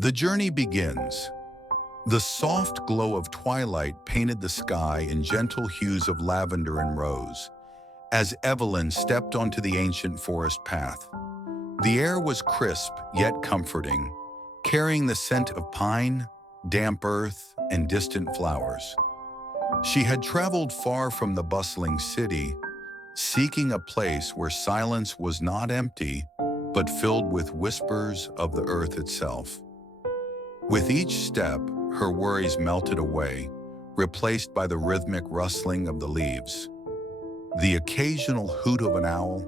The journey begins. The soft glow of twilight painted the sky in gentle hues of lavender and rose as Evelyn stepped onto the ancient forest path. The air was crisp yet comforting, carrying the scent of pine, damp earth, and distant flowers. She had traveled far from the bustling city, seeking a place where silence was not empty, but filled with whispers of the earth itself. With each step, her worries melted away, replaced by the rhythmic rustling of the leaves, the occasional hoot of an owl,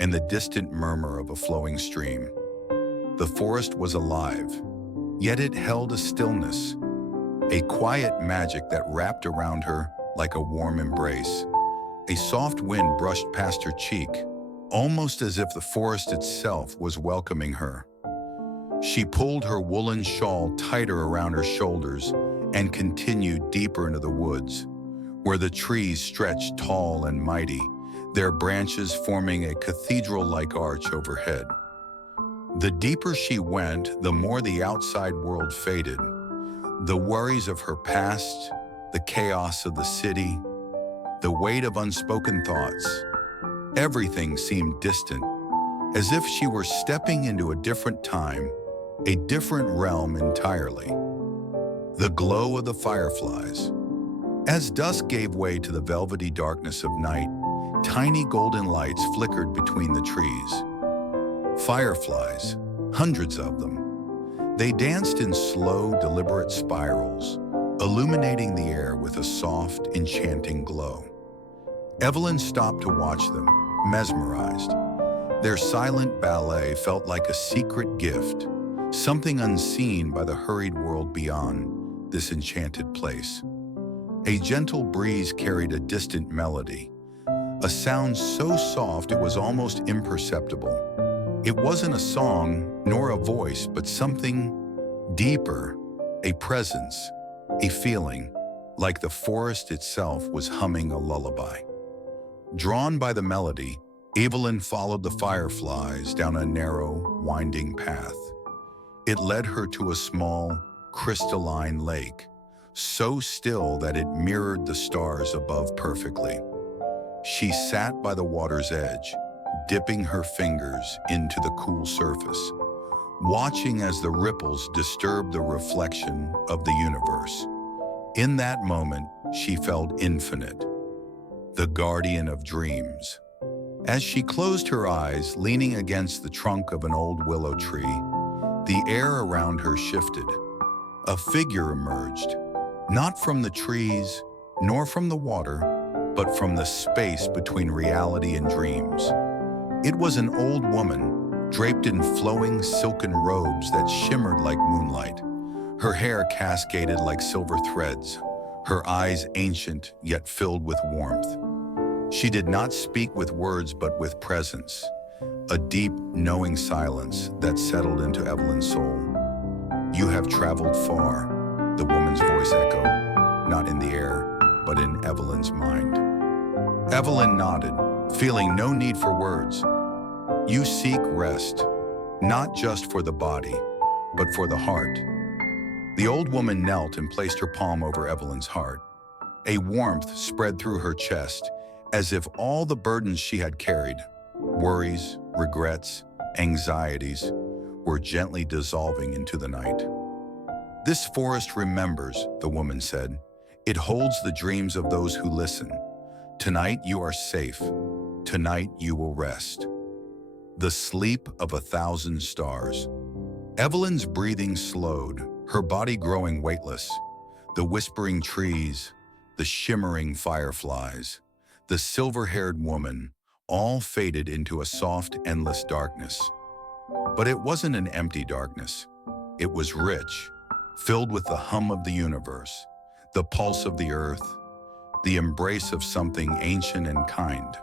and the distant murmur of a flowing stream. The forest was alive, yet it held a stillness, a quiet magic that wrapped around her like a warm embrace. A soft wind brushed past her cheek, almost as if the forest itself was welcoming her. She pulled her woolen shawl tighter around her shoulders and continued deeper into the woods, where the trees stretched tall and mighty, their branches forming a cathedral-like arch overhead. The deeper she went, the more the outside world faded. The worries of her past, the chaos of the city, the weight of unspoken thoughts. Everything seemed distant, as if she were stepping into a different time, a different realm entirely. The glow of the fireflies. As dusk gave way to the velvety darkness of night, tiny golden lights flickered between the trees. Fireflies, hundreds of them. They danced in slow, deliberate spirals, illuminating the air with a soft, enchanting glow. Evelyn stopped to watch them, mesmerized. Their silent ballet felt like a secret gift, something unseen by the hurried world beyond this enchanted place. A gentle breeze carried a distant melody, a sound so soft it was almost imperceptible. It wasn't a song nor a voice, but something deeper, a presence, a feeling, like the forest itself was humming a lullaby. Drawn by the melody, Evelyn followed the fireflies down a narrow, winding path. It led her to a small, crystalline lake, so still that it mirrored the stars above perfectly. She sat by the water's edge, dipping her fingers into the cool surface, watching as the ripples disturbed the reflection of the universe. In that moment, she felt infinite, the guardian of dreams. As she closed her eyes, leaning against the trunk of an old willow tree, the air around her shifted. A figure emerged, not from the trees, nor from the water, but from the space between reality and dreams. It was an old woman, draped in flowing silken robes that shimmered like moonlight. Her hair cascaded like silver threads, her eyes ancient yet filled with warmth. She did not speak with words but with presence, a deep, knowing silence that settled into Evelyn's soul. "You have traveled far," the woman's voice echoed, not in the air, but in Evelyn's mind. Evelyn nodded, feeling no need for words. "You seek rest, not just for the body, but for the heart." The old woman knelt and placed her palm over Evelyn's heart. A warmth spread through her chest, as if all the burdens she had carried, worries, regrets, anxieties, were gently dissolving into the night. "This forest remembers," the woman said. "It holds the dreams of those who listen. Tonight you are safe. Tonight you will rest." The sleep of 1,000 stars. Evelyn's breathing slowed, her body growing weightless. The whispering trees, the shimmering fireflies, the silver-haired woman, all faded into a soft, endless darkness. But it wasn't an empty darkness. It was rich, filled with the hum of the universe, the pulse of the earth, the embrace of something ancient and kind.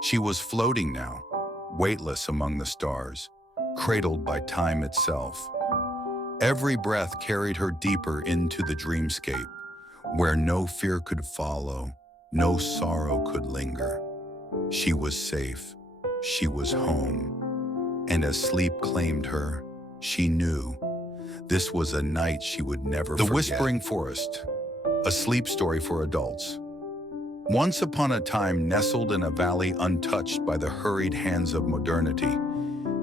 She was floating now, weightless among the stars, cradled by time itself. Every breath carried her deeper into the dreamscape, where no fear could follow, no sorrow could linger. She was safe, she was home, and as sleep claimed her, she knew This was a night she would never forget. The Whispering Forest, a sleep story for adults. Once upon a time, nestled in a valley untouched by the hurried hands of modernity,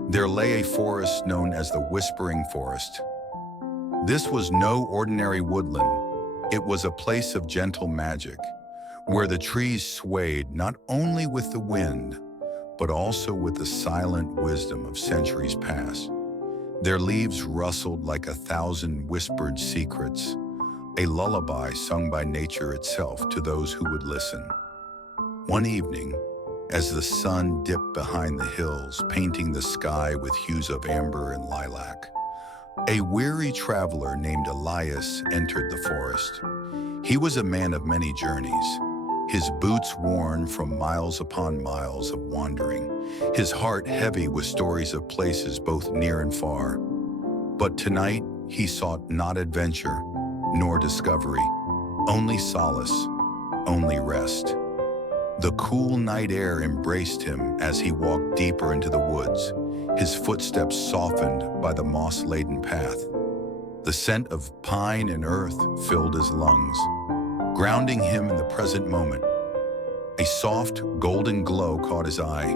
there lay a forest known as the Whispering Forest. This was no ordinary woodland. It was a place of gentle magic, where the trees swayed not only with the wind, but also with the silent wisdom of centuries past. Their leaves rustled like 1,000 whispered secrets, a lullaby sung by nature itself to those who would listen. One evening, as the sun dipped behind the hills, painting the sky with hues of amber and lilac, a weary traveler named Elias entered the forest. He was a man of many journeys, his boots worn from miles upon miles of wandering, his heart heavy with stories of places both near and far. But tonight he sought not adventure, nor discovery, only solace, only rest. The cool night air embraced him as he walked deeper into the woods, his footsteps softened by the moss-laden path. The scent of pine and earth filled his lungs, grounding him in the present moment. A soft, golden glow caught his eye,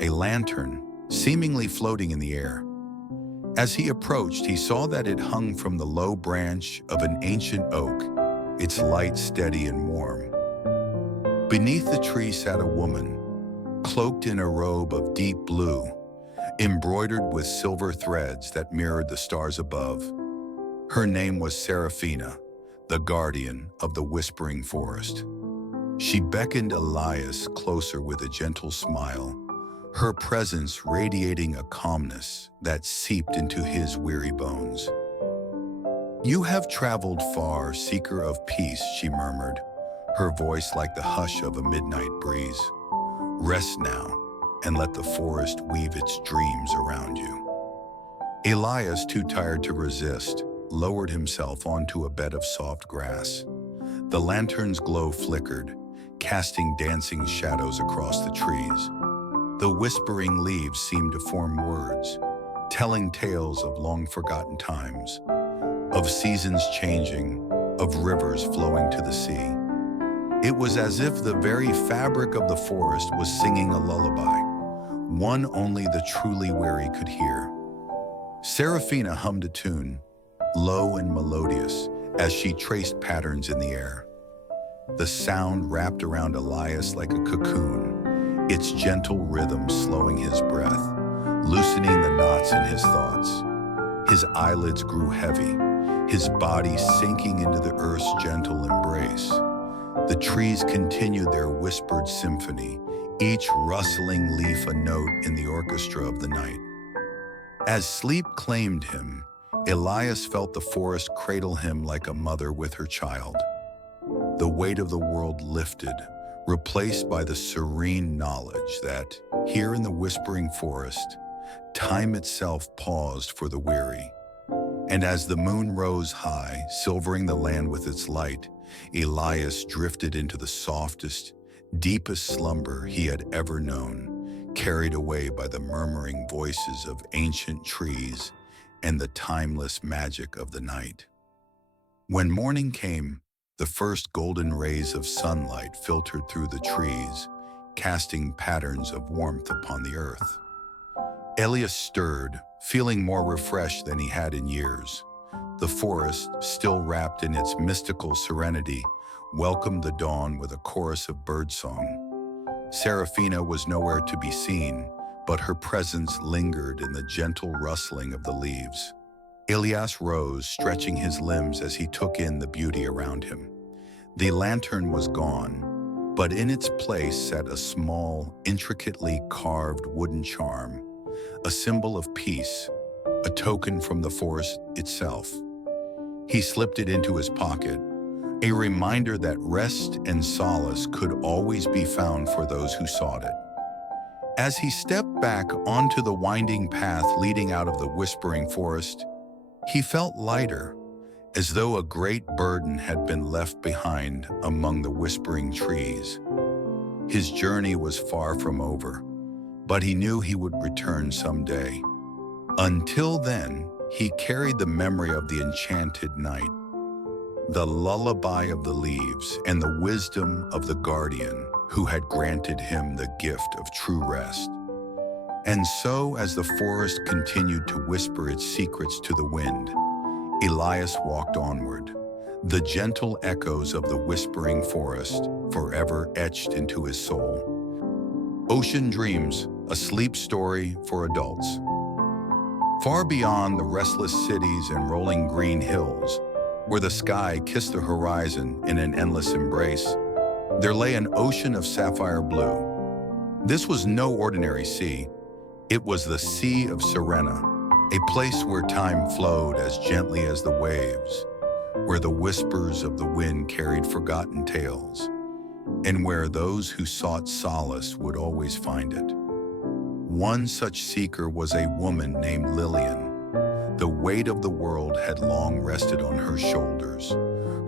a lantern seemingly floating in the air. As he approached, he saw that it hung from the low branch of an ancient oak, its light steady and warm. Beneath the tree sat a woman, cloaked in a robe of deep blue, embroidered with silver threads that mirrored the stars above. Her name was Serafina, the guardian of the Whispering Forest. She beckoned Elias closer with a gentle smile, her presence radiating a calmness that seeped into his weary bones. "You have traveled far, seeker of peace," she murmured, her voice like the hush of a midnight breeze. "Rest now, and let the forest weave its dreams around you." Elias, too tired to resist, lowered himself onto a bed of soft grass. The lantern's glow flickered, casting dancing shadows across the trees. The whispering leaves seemed to form words, telling tales of long-forgotten times, of seasons changing, of rivers flowing to the sea. It was as if the very fabric of the forest was singing a lullaby, one only the truly weary could hear. Serafina hummed a tune, low and melodious, as she traced patterns in the air. The sound wrapped around Elias like a cocoon, its gentle rhythm slowing his breath, loosening the knots in his thoughts. His eyelids grew heavy, his body sinking into the earth's gentle embrace. The trees continued their whispered symphony, each rustling leaf a note in the orchestra of the night. As sleep claimed him, Elias felt the forest cradle him like a mother with her child. The weight of the world lifted, replaced by the serene knowledge that, here in the Whispering Forest, time itself paused for the weary. And as the moon rose high, silvering the land with its light, Elias drifted into the softest, deepest slumber he had ever known, carried away by the murmuring voices of ancient trees and the timeless magic of the night. When morning came, the first golden rays of sunlight filtered through the trees, casting patterns of warmth upon the earth. Elias stirred, feeling more refreshed than he had in years. The forest, still wrapped in its mystical serenity, welcomed the dawn with a chorus of birdsong. Serafina was nowhere to be seen, but her presence lingered in the gentle rustling of the leaves. Elias rose, stretching his limbs as he took in the beauty around him. The lantern was gone, but in its place sat a small, intricately carved wooden charm, a symbol of peace, a token from the forest itself. He slipped it into his pocket, a reminder that rest and solace could always be found for those who sought it. As he stepped back onto the winding path leading out of the Whispering Forest, he felt lighter, as though a great burden had been left behind among the whispering trees. His journey was far from over, but he knew he would return someday. Until then, He carried the memory of the enchanted night, the lullaby of the leaves, and the wisdom of the guardian who had granted him the gift of true rest. And so, as the forest continued to whisper its secrets to the wind, Elias walked onward, the gentle echoes of the whispering forest forever etched into his soul. Ocean Dreams, a sleep story for adults. Far beyond the restless cities and rolling green hills, where the sky kissed the horizon in an endless embrace, there lay an ocean of sapphire blue. This was no ordinary sea. It was the Sea of Serene, a place where time flowed as gently as the waves, where the whispers of the wind carried forgotten tales, and where those who sought solace would always find it. One such seeker was a woman named Lillian. The weight of the world had long rested on her shoulders,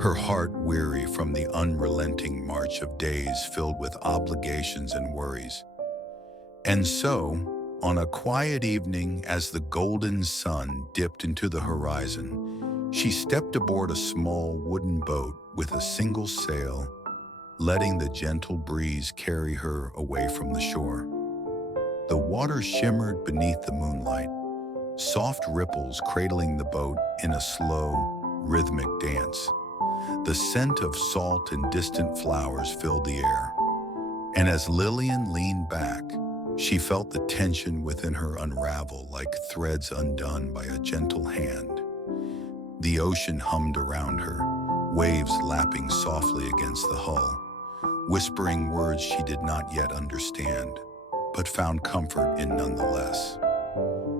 her heart weary from the unrelenting march of days filled with obligations and worries. And so, on a quiet evening, as the golden sun dipped into the horizon, she stepped aboard a small wooden boat with a single sail, letting the gentle breeze carry her away from the shore. The water shimmered beneath the moonlight, soft ripples cradling the boat in a slow, rhythmic dance. The scent of salt and distant flowers filled the air, and as Lillian leaned back, she felt the tension within her unravel like threads undone by a gentle hand. The ocean hummed around her, waves lapping softly against the hull, whispering words she did not yet understand, but found comfort in nonetheless.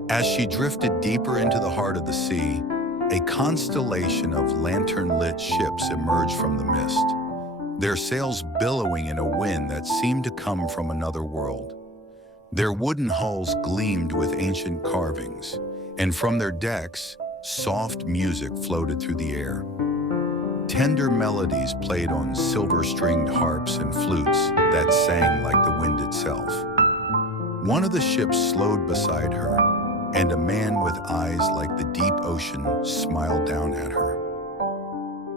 As she drifted deeper into the heart of the sea, a constellation of lantern-lit ships emerged from the mist, their sails billowing in a wind that seemed to come from another world. Their wooden hulls gleamed with ancient carvings, and from their decks, soft music floated through the air. Tender melodies played on silver-stringed harps and flutes that sang like the wind itself. One of the ships slowed beside her, and a man with eyes like the deep ocean smiled down at her.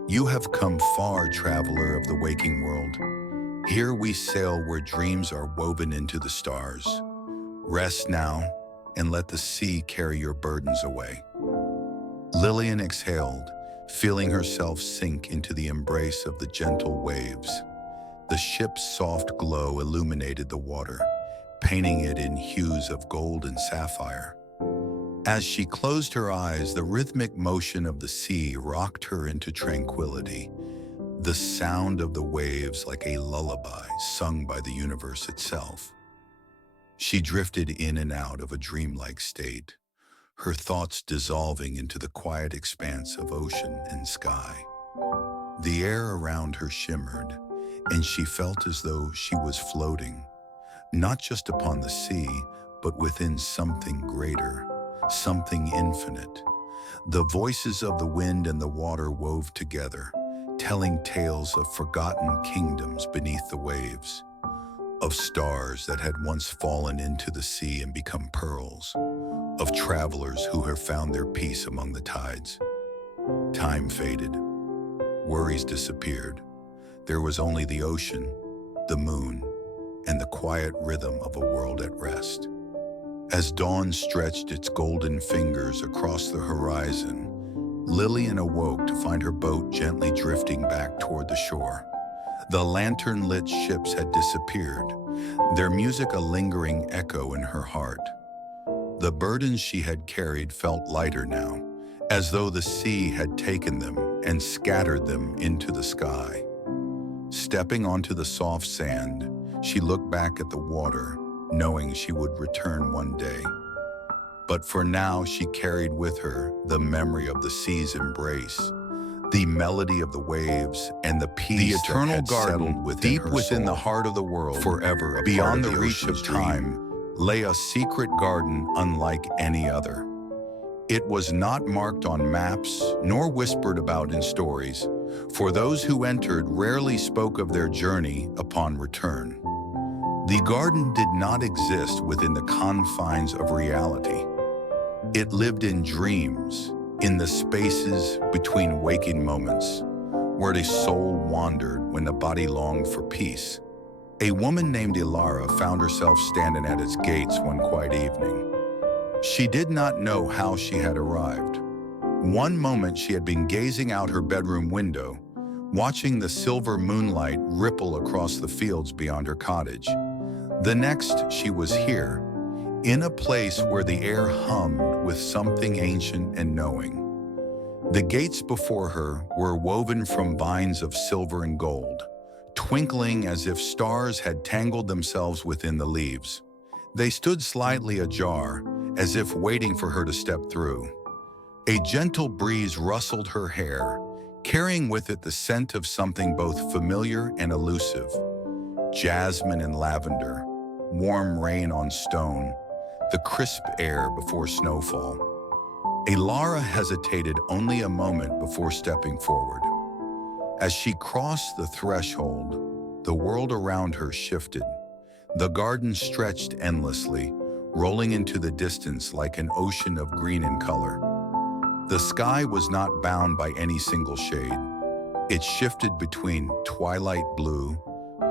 "You have come far, traveler of the waking world. Here we sail where dreams are woven into the stars. Rest now, and let the sea carry your burdens away." Lillian exhaled, feeling herself sink into the embrace of the gentle waves. The ship's soft glow illuminated the water, painting it in hues of gold and sapphire. As she closed her eyes, the rhythmic motion of the sea rocked her into tranquility, the sound of the waves like a lullaby sung by the universe itself. She drifted in and out of a dreamlike state, her thoughts dissolving into the quiet expanse of ocean and sky. The air around her shimmered, and she felt as though she was floating, not just upon the sea, but within something greater, something infinite. The voices of the wind and the water wove together, telling tales of forgotten kingdoms beneath the waves, of stars that had once fallen into the sea and become pearls, of travelers who have found their peace among the tides. Time faded. Worries disappeared. There was only the ocean, the moon, and the quiet rhythm of a world at rest. As dawn stretched its golden fingers across the horizon, Lillian awoke to find her boat gently drifting back toward the shore. The lantern-lit ships had disappeared, their music a lingering echo in her heart. The burdens she had carried felt lighter now, as though the sea had taken them and scattered them into the sky. Stepping onto the soft sand, she looked back at the water, knowing she would return one day. But for now, she carried with her the memory of the sea's embrace, the melody of the waves, and the peace The eternal that had garden, settled within deep her within soul. the heart of the world, Forever, beyond the the reach ocean's of dream, time, lay a secret garden unlike any other. It was not marked on maps, nor whispered about in stories, for those who entered rarely spoke of their journey upon return. The garden did not exist within the confines of reality. It lived in dreams, in the spaces between waking moments, where the soul wandered when the body longed for peace. A woman named Elara found herself standing at its gates one quiet evening. She did not know how she had arrived. One moment she had been gazing out her bedroom window, watching the silver moonlight ripple across the fields beyond her cottage. The next she was here, in a place where the air hummed with something ancient and knowing. The gates before her were woven from vines of silver and gold, twinkling as if stars had tangled themselves within the leaves. They stood slightly ajar, as if waiting for her to step through. A gentle breeze rustled her hair, carrying with it the scent of something both familiar and elusive. Jasmine and lavender, warm rain on stone, the crisp air before snowfall. Elara hesitated only a moment before stepping forward. As she crossed the threshold, the world around her shifted. The garden stretched endlessly, rolling into the distance like an ocean of green and color. The sky was not bound by any single shade. It shifted between twilight blue,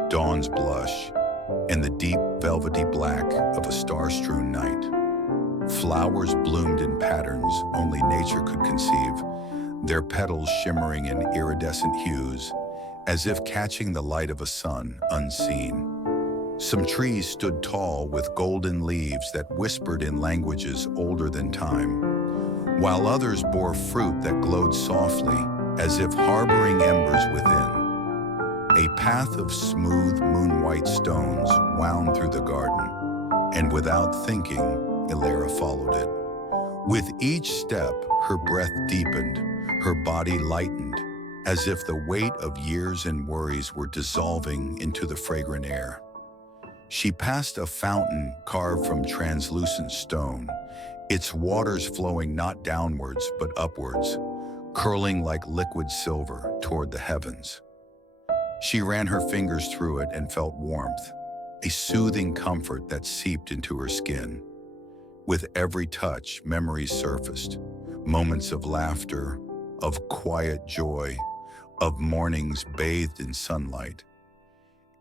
dawn's blush, and the deep velvety black of a star-strewn night. Flowers bloomed in patterns only nature could conceive, their petals shimmering in iridescent hues, as if catching the light of a sun unseen. Some trees stood tall with golden leaves that whispered in languages older than time, while others bore fruit that glowed softly, as if harboring embers within. A path of smooth, moon-white stones wound through the garden, and without thinking, Elara followed it. With each step, her breath deepened, her body lightened, as if the weight of years and worries were dissolving into the fragrant air. She passed a fountain carved from translucent stone, its waters flowing not downwards but upwards, curling like liquid silver toward the heavens. She ran her fingers through it and felt warmth, a soothing comfort that seeped into her skin. With every touch, memories surfaced, moments of laughter, of quiet joy, of mornings bathed in sunlight.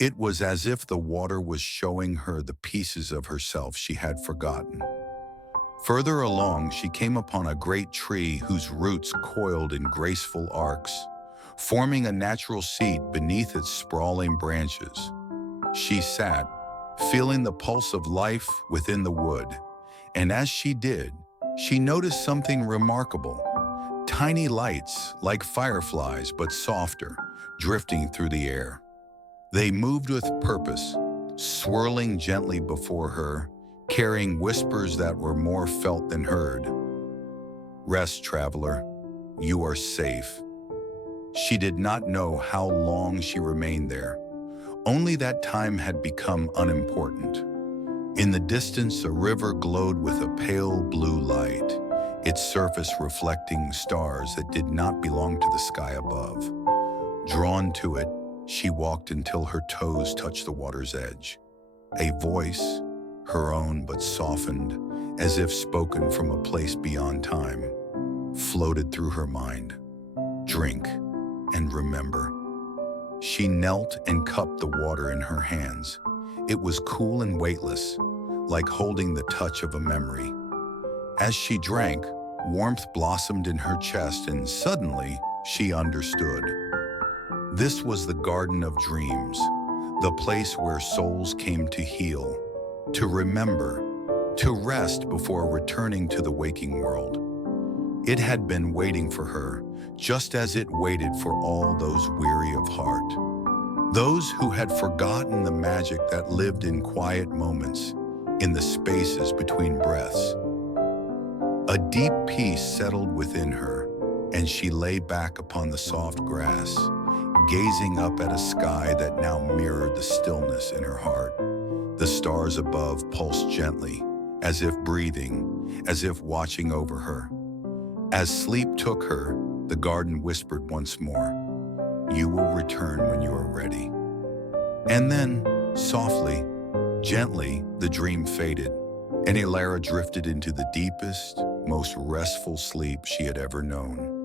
It was as if the water was showing her the pieces of herself she had forgotten. Further along, she came upon a great tree whose roots coiled in graceful arcs, forming a natural seat beneath its sprawling branches. She sat, feeling the pulse of life within the wood, and as she did, she noticed something remarkable. Tiny lights, like fireflies but softer, drifting through the air. They moved with purpose, swirling gently before her, carrying whispers that were more felt than heard. Rest, traveler, you are safe. She did not know how long she remained there, only that time had become unimportant. In the distance, a river glowed with a pale blue light, its surface reflecting stars that did not belong to the sky above. Drawn to it, she walked until her toes touched the water's edge. A voice, her own but softened, as if spoken from a place beyond time, floated through her mind. Drink and remember. She knelt and cupped the water in her hands. It was cool and weightless, like holding the touch of a memory. As she drank, warmth blossomed in her chest, and suddenly she understood. This was the Garden of Dreams, the place where souls came to heal, to remember, to rest before returning to the waking world. It had been waiting for her, just as it waited for all those weary of heart, those who had forgotten the magic that lived in quiet moments, in the spaces between breaths. A deep peace settled within her, and she lay back upon the soft grass, gazing up at a sky that now mirrored the stillness in her heart. The stars above pulsed gently, as if breathing, as if watching over her. As sleep took her, the garden whispered once more, "You will return when you are ready." And then, softly, gently, the dream faded, and Elara drifted into the deepest, most restful sleep she had ever known.